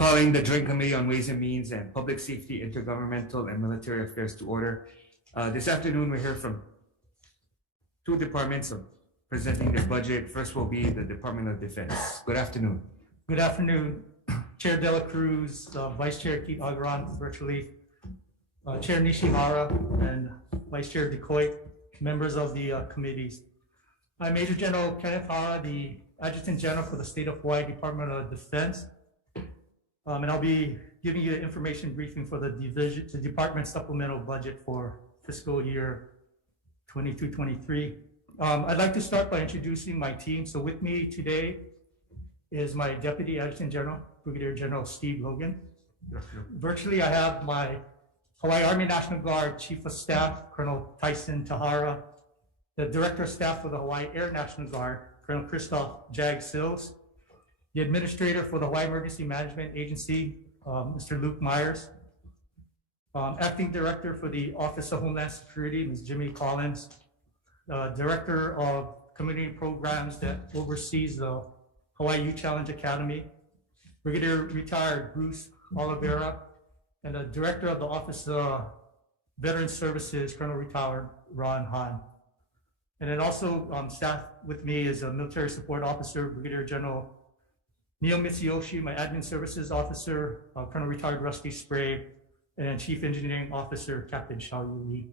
Calling the Joint Committee on Ways and Means and Public Safety, Intergovernmental and Military Affairs to order. This afternoon, we hear from two departments presenting their budget. First will be the Department of Defense. Good afternoon. Good afternoon, Chair Dela Cruz, Vice Chair Keith Agron, virtually, Chair Nishihara, and Vice Chair DeCoy, members of the committees. I'm Major General Kenneth Hara, the Adjutant General for the State of Hawaii Department of Defense. And I'll be giving you an information briefing for the department's supplemental budget for fiscal year 22-23. I'd like to start by introducing my team. So with me today is my Deputy Adjutant General, Brigadier General Steve Logan. Virtually, I have my Hawaii Army National Guard Chief of Staff, Colonel Tyson Tahara, the Director of Staff for the Hawaii Air National Guard, Colonel Christoph Jag Sills, the Administrator for the Hawaii Emergency Management Agency, Mr. Luke Myers, Acting Director for the Office of Homeland Security, Ms. Jimmy Collins, Director of Community Programs that oversees the Hawaii Youth Challenge Academy, Brigadier Retired Bruce Oliveira, and the Director of the Office of Veteran Services, Colonel Retired Ron Hahn. And then also staff with me is a Military Support Officer, Brigadier General Neil Mitsuyoshi, my Admin Services Officer, Colonel Retired Rusty Spray, and Chief Engineering Officer, Captain Xiaoyu Li.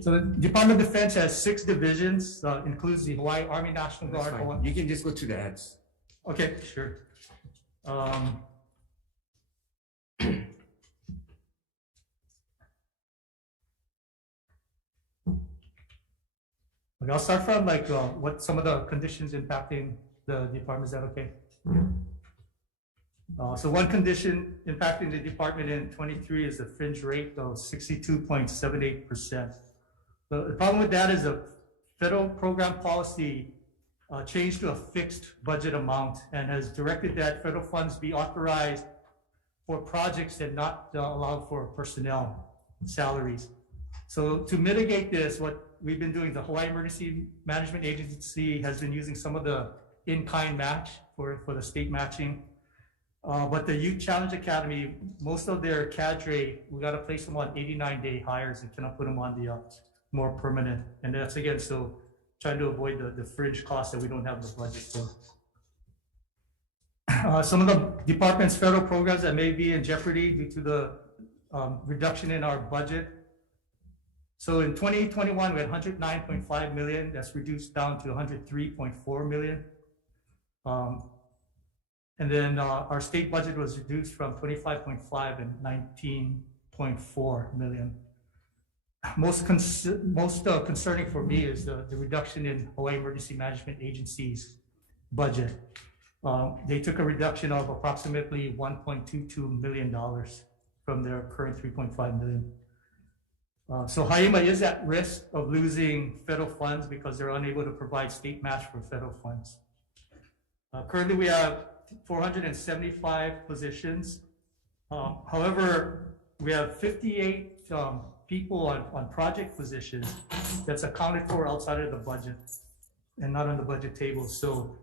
So the Department of Defense has 6 divisions, includes the Hawaii Army National Guard. You can just go to the ads. Okay, sure. Okay, I'll start from what some of the conditions impacting the department. Is that okay? So one condition impacting the department in 23 is the fringe rate of 62.78%. The problem with that is the federal program policy changed to a fixed budget amount and has directed that federal funds be authorized for projects that not allow for personnel salaries. So to mitigate this, what we've been doing, the Hawaii Emergency Management Agency has been using some of the in-kind match for the state matching. But the Youth Challenge Academy, most of their cadre, we got to place them on 89-day hires and cannot put them on the more permanent. And that's again, so trying to avoid the fringe costs that we don't have the budget for. Some of the department's federal programs that may be in jeopardy due to the reduction in our budget. So in 2021, we had 109.5 million. That's reduced down to 103.4 million. And then our state budget was reduced from 25.5 and 19.4 million. Most concerning for me is the reduction in Hawaii Emergency Management Agency's budget. They took a reduction of approximately $1.22 million from their current 3.5 million. So Haima is at risk of losing federal funds because they're unable to provide state match for federal funds. Currently, we have 475 positions. However, we have 58 people on project positions that's accounted for outside of the budget and not on the budget table. So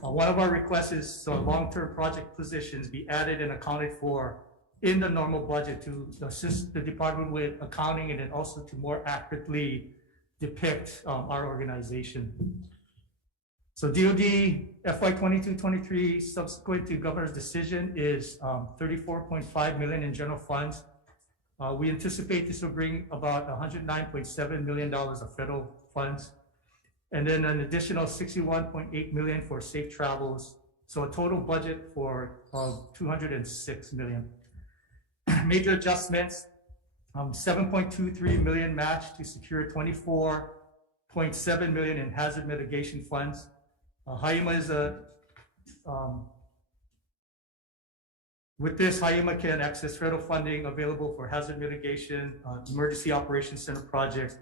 one of our requests is long-term project positions be added and accounted for in the normal budget to assist the department with accounting and then also to more accurately depict our organization. So DoD FY 22-23 subsequent to governor's decision is 34.5 million in general funds. We anticipate this will bring about $109.7 million of federal funds, and then an additional 61.8 million for safe travels. So a total budget for 206 million. Major adjustments, 7.23 million match to secure 24.7 million in hazard mitigation funds. Haima is with this, Haima can access federal funding available for hazard mitigation, emergency operations center projects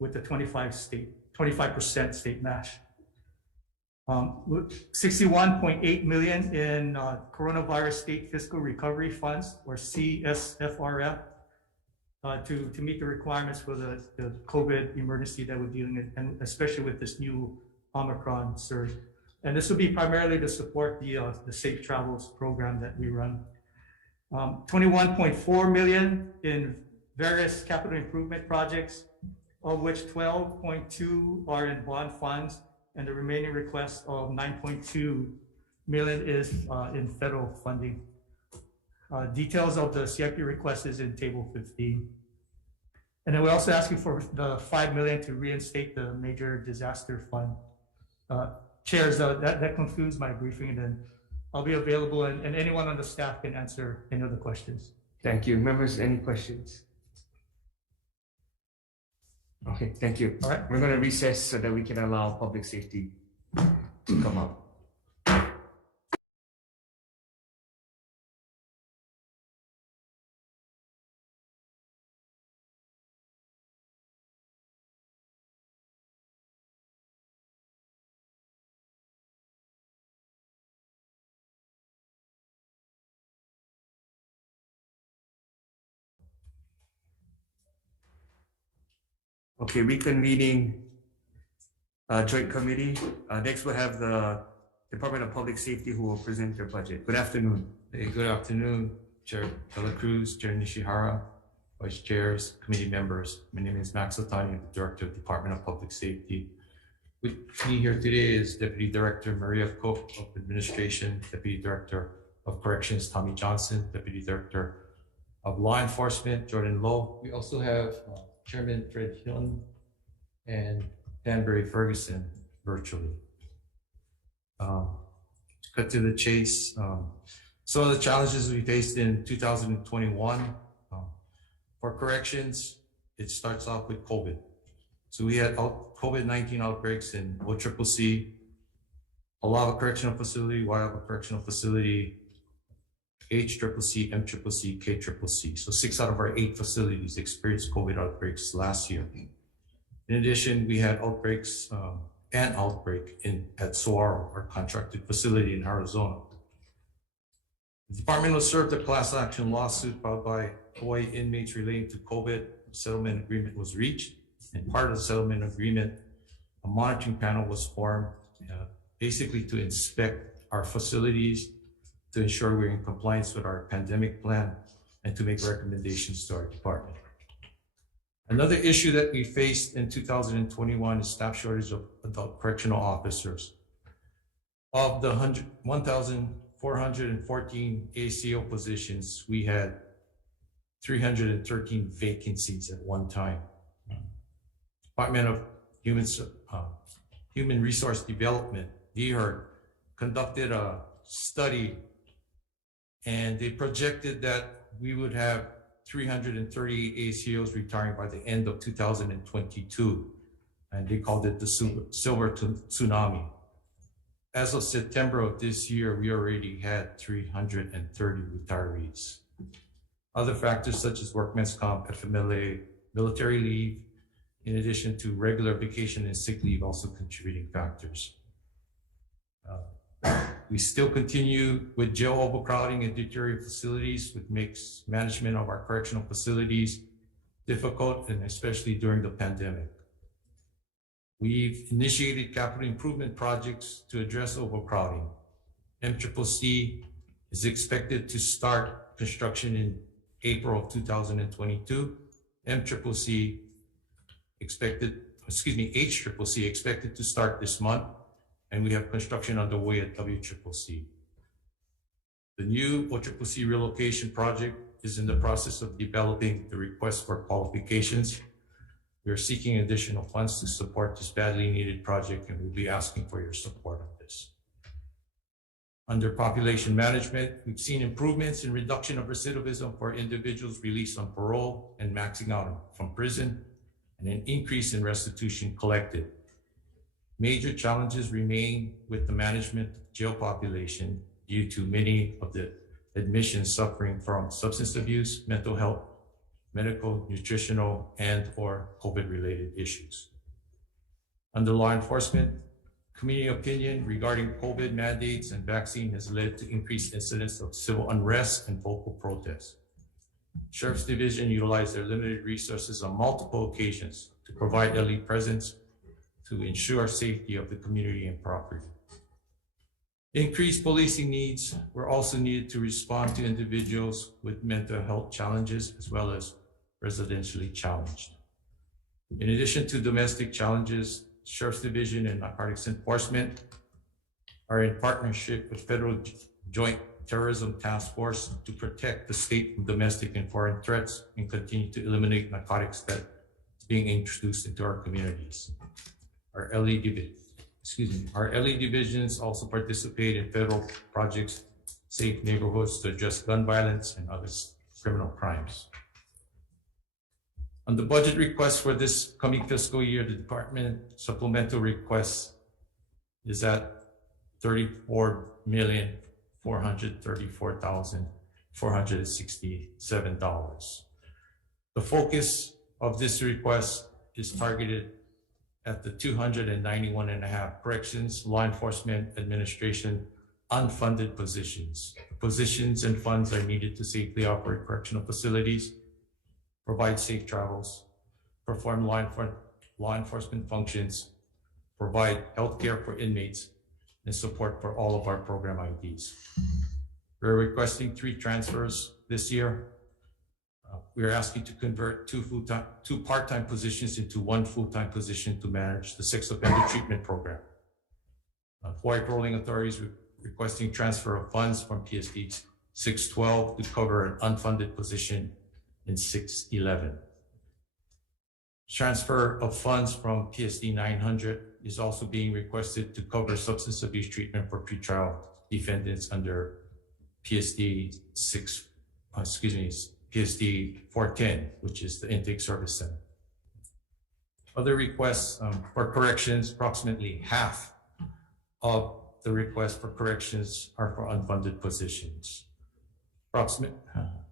with the 25% state match. 61.8 million in coronavirus state fiscal recovery funds, or CSFRF, to meet the requirements for the COVID emergency that we're dealing with, and especially with this new Omicron surge. And this will be primarily to support the Safe Travels program that we run. 21.4 million in various capital improvement projects, of which 12.2 are in bond funds, and the remaining request of 9.2 million is in federal funding. Details of the CIP request is in table 15. And then we're also asking for the 5 million to reinstate the major disaster fund. Chairs, that concludes my briefing, and then I'll be available, and anyone on the staff can answer any of the questions. Thank you. Members, any questions? Okay, thank you. All right. We're going to recess so that we can allow public safety to come up. Okay, reconvening joint committee. Next we'll have the Department of Public Safety who will present their budget. Good afternoon. Hey, good afternoon, Chair Dela Cruz, Chair Nishihara, Vice Chairs, committee members. My name is Max Otani, I'm the Director of Department of Public Safety. With me here today is Deputy Director Maria Cook of Administration, Deputy Director of Corrections Tommy Johnson, Deputy Director of Law Enforcement Jordan Lowe. We also have Chairman Fred Hyun and Danbury Ferguson virtually. Cut to the chase. Some of the challenges we faced in 2021 for corrections, it starts off with COVID. So we had COVID-19 outbreaks in OCCC, Alava Correctional Facility, Waiaba Correctional Facility, HCCC, MCCC, KCCC. So 6 out of our 8 facilities experienced COVID outbreaks last year. In addition, we had outbreaks, an outbreak at Saguaro, our contracted facility in Arizona. The department was served a class action lawsuit filed by Hawaii inmates relating to COVID. A settlement agreement was reached, and part of the settlement agreement, a monitoring panel was formed, basically to inspect our facilities, to ensure we're in compliance with our pandemic plan, and to make recommendations to our department. Another issue that we faced in 2021 is staff shortage of adult correctional officers. Of the 1,414 ACO positions, we had 313 vacancies at one time. Department of Human Resource Development, DHRD, conducted a study, and they projected that we would have 330 ACOs retiring by the end of 2022, and they called it the silver tsunami. As of September of this year, we already had 330 retirees. Other factors such as workman's comp, FMLA, military leave, in addition to regular vacation and sick leave, also contributing factors. We still continue with jail overcrowding and deteriorating facilities, which makes management of our correctional facilities difficult, and especially during the pandemic. We've initiated capital improvement projects to address overcrowding. MCCC is expected to start construction in April of 2022. HCCC expected to start this month, and we have construction underway at WCCC. The new OCCC relocation project is in the process of developing the request for qualifications. We are seeking additional funds to support this badly needed project, and we'll be asking for your support on this. Under population management, we've seen improvements in reduction of recidivism for individuals released on parole and maxing out from prison, and an increase in restitution collected. Major challenges remain with the management of jail population due to many of the admissions suffering from substance abuse, mental health, medical, nutritional, and/or COVID-related issues. Under law enforcement, community opinion regarding COVID mandates and vaccine has led to increased incidents of civil unrest and vocal protests. Sheriff's Division utilized their limited resources on multiple occasions to provide LE presence to ensure safety of the community and property. Increased policing needs were also needed to respond to individuals with mental health challenges as well as residentially challenged. In addition to domestic challenges, Sheriff's Division and Narcotics Enforcement are in partnership with Federal Joint Terrorism Task Force to protect the state from domestic and foreign threats and continue to eliminate narcotics that is being introduced into our communities. Our LE divisions also participate in federal projects, Safe Neighborhoods, to address gun violence and other criminal crimes. On the budget request for this coming fiscal year, the department supplemental request is at $34,434,467. The focus of this request is targeted at the 291.5 corrections, law enforcement, administration, unfunded positions. Positions and funds are needed to safely operate correctional facilities, provide safe travels, perform law enforcement functions, provide health care for inmates, and support for all of our program IDs. We're requesting 3 transfers this year. We are asking to convert 2 part-time positions into 1 full-time position to manage the sex offender treatment program. Hawaii Patrolling Authorities requesting transfer of funds from PSD 612 to cover an unfunded position in 611. Transfer of funds from PSD 900 is also being requested to cover substance abuse treatment for pretrial defendants under PSD 410, which is the Intake Service Center. Other requests for corrections, approximately half of the requests for corrections are for unfunded positions.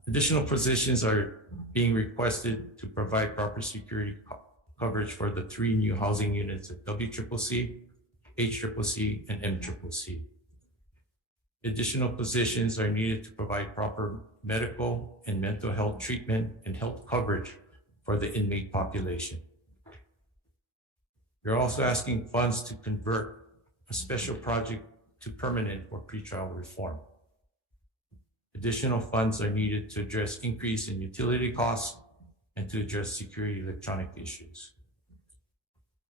Additional positions are being requested to provide proper security coverage for the 3 new housing units at WCCC, HCCC, and MCCC. Additional positions are needed to provide proper medical and mental health treatment and health coverage for the inmate population. We're also asking funds to convert a special project to permanent for pretrial reform. Additional funds are needed to address increase in utility costs and to address security electronic issues.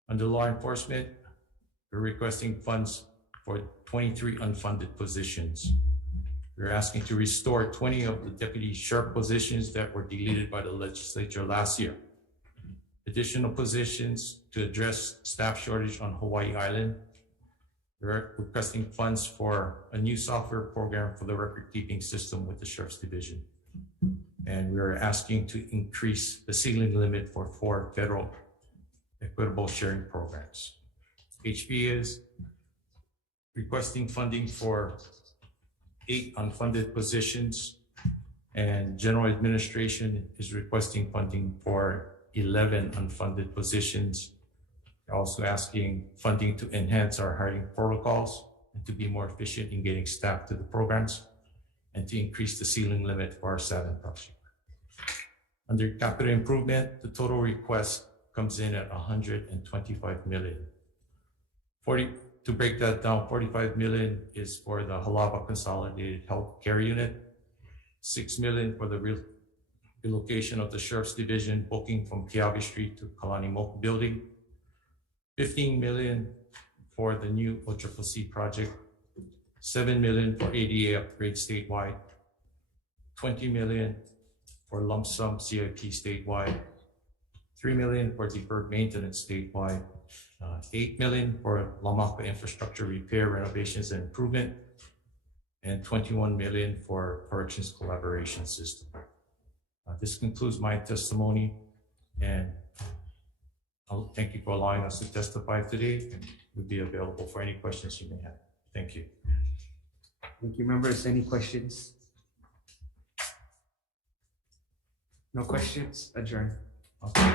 Under law enforcement, we're requesting funds for 23 unfunded positions. We're asking to restore 20 of the deputy sheriff positions that were deleted by the legislature last year. Additional positions to address staff shortage on Hawaii Island. We're requesting funds for a new software program for the record-keeping system with the Sheriff's Division. And we're asking to increase the ceiling limit for 4 federal equitable sharing programs. HB is requesting funding for 8 unfunded positions, and General Administration is requesting funding for 11 unfunded positions. We're also asking funding to enhance our hiring protocols and to be more efficient in getting staff to the programs and to increase the ceiling limit for our SADN project. Under capital improvement, the total request comes in at $125 million. To break that down, $45 million is for the Halava Consolidated Health Care Unit, $6 million for the relocation of the Sheriff's Division booking from Keawe Street to Kalani Moku Building, $15 million for the new WCCC project, $7 million for ADA upgrade statewide, $20 million for lump sum CIP statewide, $3 million for deferred maintenance statewide, $8 million for Lamaka infrastructure repair, renovations, and improvement, and $21 million for corrections collaboration system. This concludes my testimony, and I'll thank you for allowing us to testify today, and we'll be available for any questions you may have. Thank you. Thank you, members. Any questions? No questions? Adjourn. Okay.